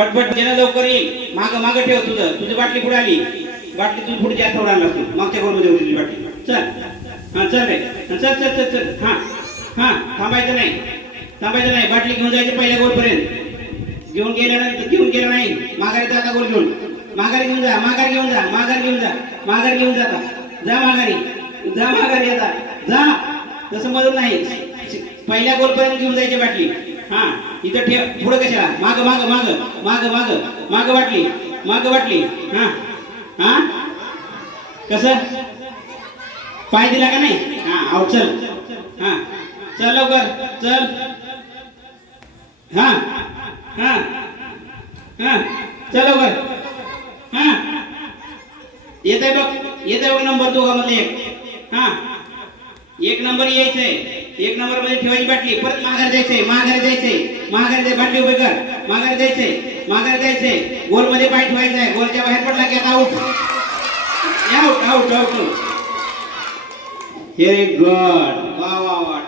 पटपट जेना लवकर येईल. माग माग ठेव तुझी बाटली पुढे आली. बाटली तुझी पुढे जास्त थोडा लागतो. मागच्या गोरमध्ये होती तुझी बाटली. चल हा चल रे चल चल चल चल. हा हा थांबायचं नाही. बाटली घेऊन जायची पहिल्या गोरपर्यंत. घेऊन गेला नाही माघारी जाता गोल घेऊन. माघारी घेऊन जा. आता जा. तसं मधून नाही. पहिल्या गोलपर्यंत घेऊन जायची बाटली. हा इथं ठेव. पुढे कशाला माग बाटली. हा हा कसं पाय दिला का नाही. हा आऊ चल. हा चल लवकर चल. हा हा हा चल लवकर. हा येत आहे बघ नंबर दोघांमधले एक. हा एक नंबर यायचंय. एक नंबर मध्ये ठेवायची बाटली. परत माघारी जायचंय. बाटली उभी कर. माघारी जायचंय. गोल मध्ये पाय ठेवायचा. गोलच्या बाहेर पडला की आता आउट. Very good. वा वा वा.